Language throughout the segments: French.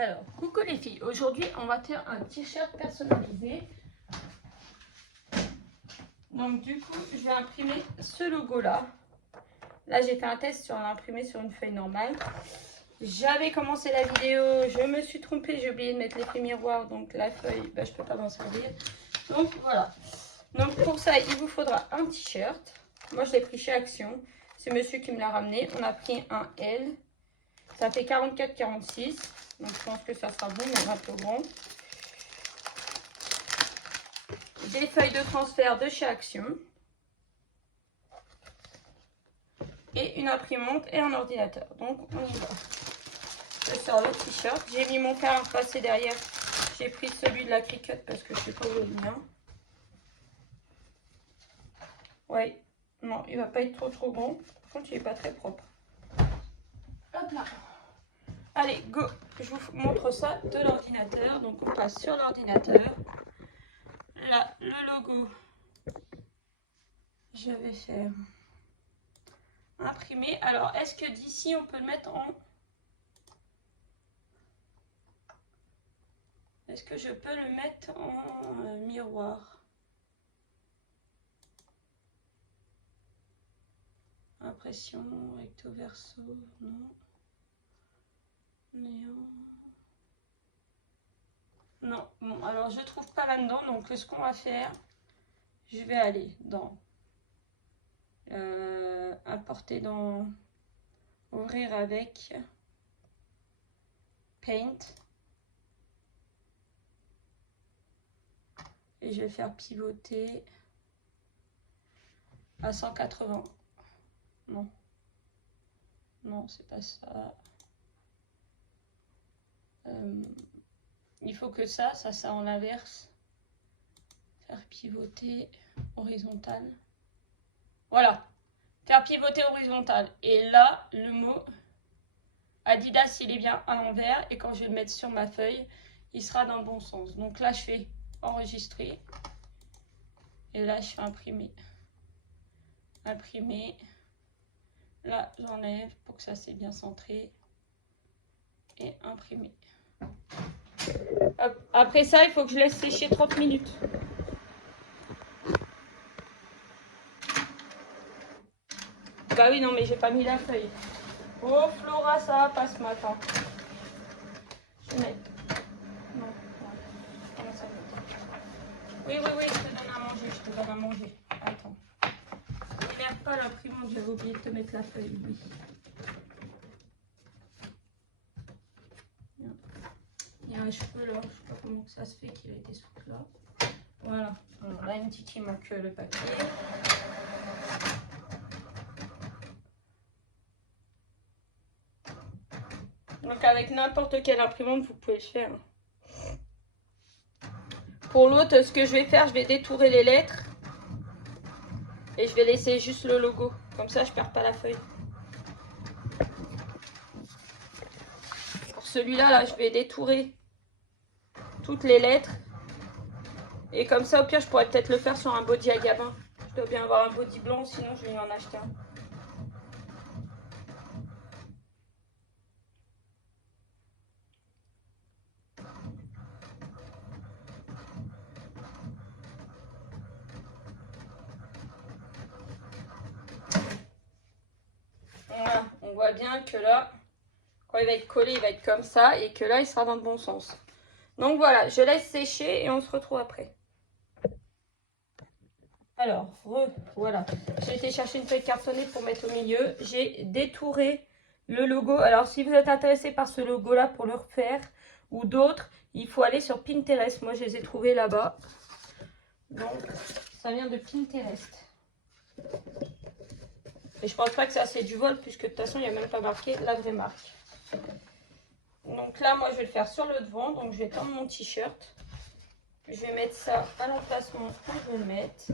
Alors, coucou les filles, aujourd'hui on va faire un t-shirt personnalisé. Donc du coup, je vais imprimer ce logo là. Là j'ai fait un test sur l'imprimer sur une feuille normale. J'avais commencé la vidéo, je me suis trompée, j'ai oublié de mettre l'effet miroir, donc la feuille, je peux pas m'en servir. Donc voilà. Donc pour ça, il vous faudra un t-shirt. Moi je l'ai pris chez Action, c'est monsieur qui me l'a ramené. On a pris un L, ça fait 44-46. Donc je pense que ça sera bon, mais un peu grand. Des feuilles de transfert de chez Action. Et une imprimante et un ordinateur. Donc on y va. Je sors le t-shirt. J'ai mis mon fer à repasser derrière. J'ai pris celui de la Cricut parce que je sais pas où est le mien. Ouais. Non, il va pas être trop grand. Par contre, il est pas très propre. Hop là. Allez, go. Je vous montre ça de l'ordinateur. Donc on passe sur l'ordinateur. Là, le logo. Je vais faire imprimer. Alors, est-ce que d'ici, on peut le mettre en... Est-ce que je peux le mettre en miroir? Impression, recto verso, non. Néant. Non, bon, alors je trouve pas là-dedans, donc ce qu'on va faire, je vais aller dans importer dans ouvrir avec Paint. Et je vais faire pivoter à 180. Non. Non, c'est pas ça. Il faut que ça en l'inverse. Faire pivoter horizontal. Voilà. Faire pivoter horizontal. Et là, le mot Adidas, il est bien à l'envers. Et quand je vais le mettre sur ma feuille, il sera dans le bon sens. Donc là, je fais enregistrer. Et là, je fais imprimer. Imprimer. Là, j'enlève pour que ça c'est bien centré. Et imprimer. Hop. Après ça, il faut que je laisse sécher 30 minutes. Bah oui, non, mais j'ai pas mis la feuille. Oh, Flora, ça va pas ce matin. Je vais mettre. Non, comment ça va? Oui, je te donne à manger, je te donne à manger. Attends. N'énerve pas l'imprimante, j'avais oublié de te mettre la feuille, oui. Il y a un cheveu là, je sais pas comment que ça se fait qu'il a été sous là. Voilà. Alors là, une petite, il manque le papier. Donc avec n'importe quelle imprimante, vous pouvez le faire. Pour l'autre, ce que je vais faire, je vais détourer les lettres. Et je vais laisser juste le logo. Comme ça, je perds pas la feuille. Pour celui-là, là, je vais détourer toutes les lettres. Et comme ça, au pire, je pourrais peut-être le faire sur un body à gabin. Je dois bien avoir un body blanc, sinon je vais en acheter un. Voilà, on voit bien que là, quand il va être collé, il va être comme ça. Et que là, il sera dans le bon sens. Donc voilà, je laisse sécher et on se retrouve après. Alors, voilà. J'ai été chercher une feuille cartonnée pour mettre au milieu. J'ai détouré le logo. Alors, si vous êtes intéressé par ce logo-là pour le refaire ou d'autres, il faut aller sur Pinterest. Moi, je les ai trouvés là-bas. Donc, ça vient de Pinterest. Et je pense pas que ça c'est du vol, puisque de toute façon, il n'y a même pas marqué la vraie marque. Donc là, moi, je vais le faire sur le devant. Donc, je vais tendre mon t-shirt. Je vais mettre ça à l'emplacement où je vais le mettre.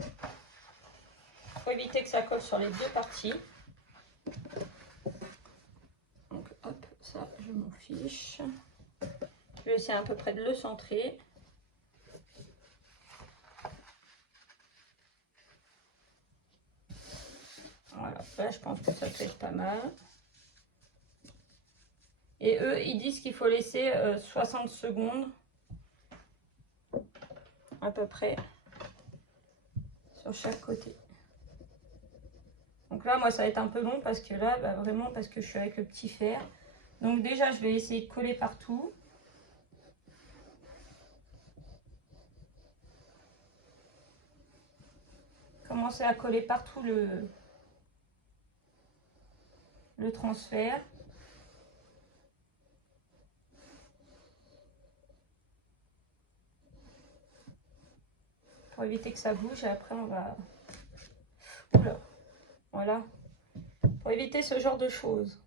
Pour éviter que ça colle sur les deux parties. Donc hop, ça je m'en fiche. Je vais essayer à peu près de le centrer. Voilà, là je pense que ça peut être pas mal. Et eux, ils disent qu'il faut laisser 60 secondes à peu près sur chaque côté. Donc là, moi, ça va être un peu long parce que là, bah, vraiment, parce que je suis avec le petit fer. Donc déjà, je vais essayer de coller partout. Commencer à coller partout le transfert. Pour éviter que ça bouge. Et après, on va... Oula. Voilà. Pour éviter ce genre de choses.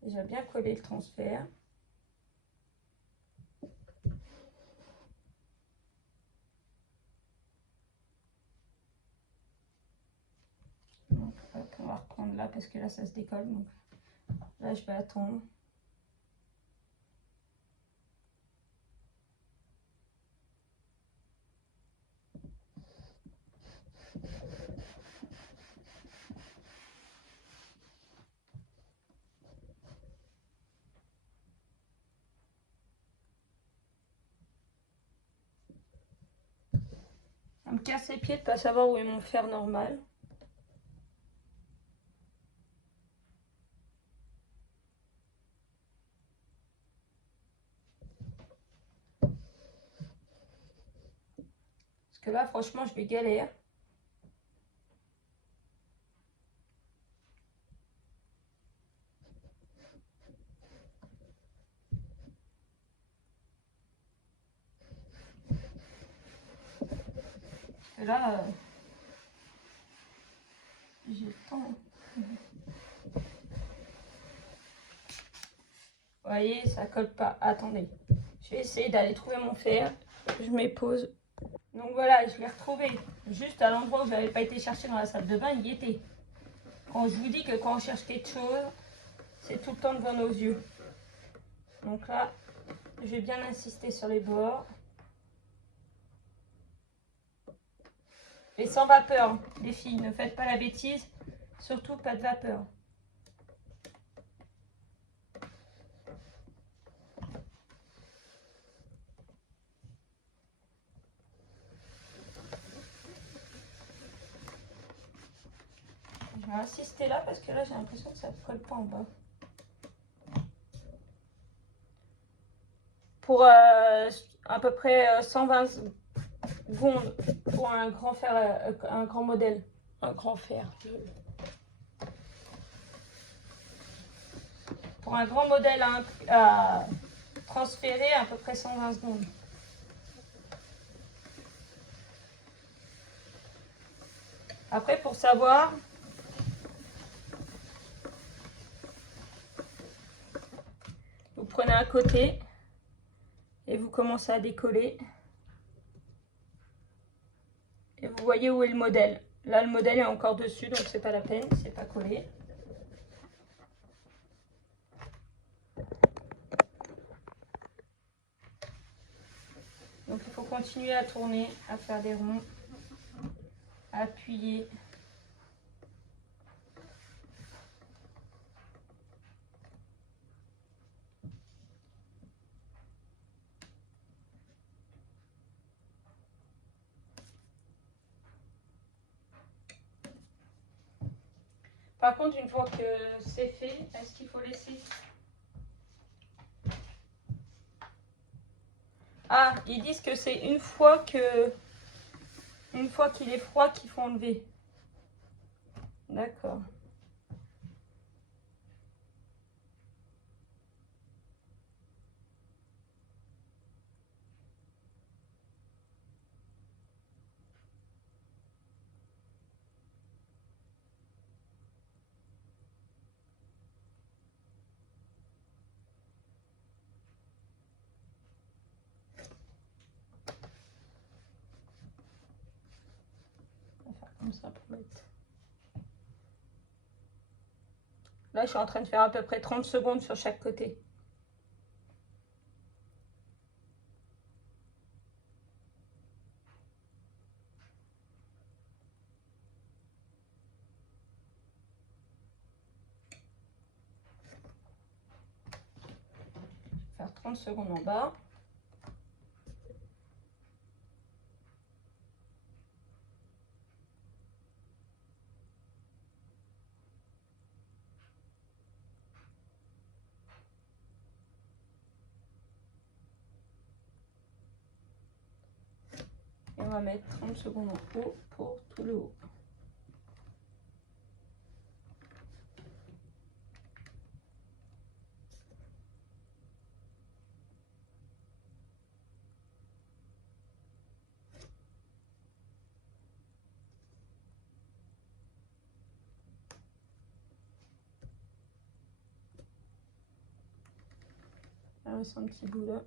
Déjà bien collé le transfert. Donc, hop, on va reprendre là parce que là, ça se décolle. Donc là, je vais attendre. On me casse les pieds de ne pas savoir où est mon fer normal. Parce que là, franchement, je vais galérer. Et là, j'ai le temps. Vous voyez, ça colle pas. Attendez. Je vais essayer d'aller trouver mon fer. Je me pose. Donc voilà, je l'ai retrouvé. Juste à l'endroit où je n'avais pas été chercher dans la salle de bain, il y était. Quand je vous dis que quand on cherche quelque chose, c'est tout le temps devant nos yeux. Donc là, je vais bien insister sur les bords. Et sans vapeur, les filles, ne faites pas la bêtise. Surtout pas de vapeur. Je vais insister là parce que là j'ai l'impression que ça ne colle pas en bas. Pour à peu près 120 secondes pour un grand fer, un grand modèle. Un grand fer. Pour un grand modèle à transférer à peu près 120 secondes. Après, pour savoir, vous prenez un côté et vous commencez à décoller. Et vous voyez où est le modèle. Là, le modèle est encore dessus, donc c'est pas la peine, c'est pas collé. Donc il faut continuer à tourner, à faire des ronds, à appuyer. Par contre, une fois que c'est fait, est-ce qu'il faut laisser... Ah, ils disent que c'est une fois qu'il est froid qu'il faut enlever. D'accord. On va faire comme ça pour mettre. Là, je suis en train de faire à peu près 30 secondes sur chaque côté. 30 secondes en bas. Et on va mettre 30 secondes en haut pour tout le haut. Il reste un petit bout là.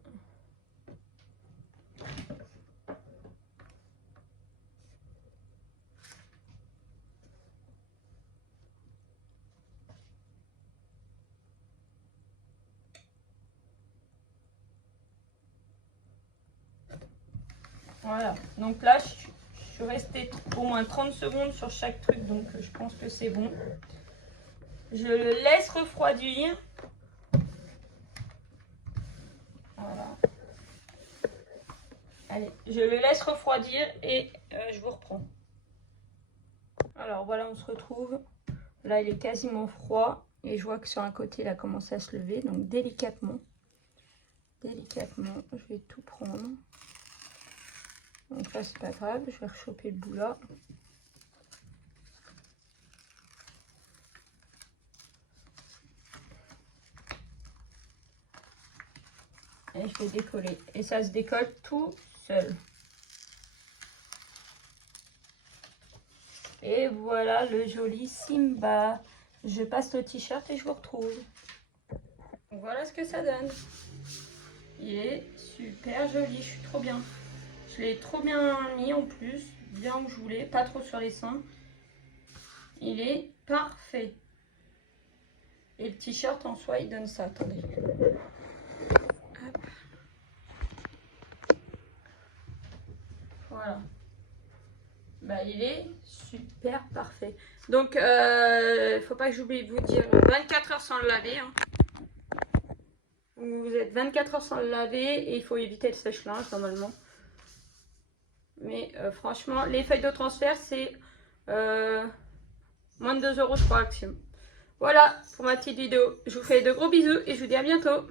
Voilà, donc là je suis restée au moins 30 secondes sur chaque truc, donc je pense que c'est bon. Je le laisse refroidir. Voilà. Allez, je le laisse refroidir et je vous reprends. Alors voilà, on se retrouve. Là, il est quasiment froid et je vois que sur un côté, il a commencé à se lever. Donc délicatement, je vais tout prendre. Donc là, c'est pas grave, je vais rechoper le bout là. Et je vais décoller. Et ça se décolle tout seul. Et voilà le joli Simba. Je passe le t-shirt et je vous retrouve. Voilà ce que ça donne. Il est super joli, je suis trop bien. Je l'ai trop bien mis en plus, bien où je voulais, pas trop sur les seins. Il est parfait. Et le t-shirt en soi, il donne ça. Attendez. Hop. Voilà. Bah, il est super parfait. Donc, faut pas que j'oublie de vous dire 24 heures sans le laver. Hein. Vous êtes 24 heures sans le laver et il faut éviter le sèche-linge normalement. Mais franchement, les feuilles de transfert, c'est moins de 2 € je crois, Action. Voilà pour ma petite vidéo. Je vous fais de gros bisous et je vous dis à bientôt.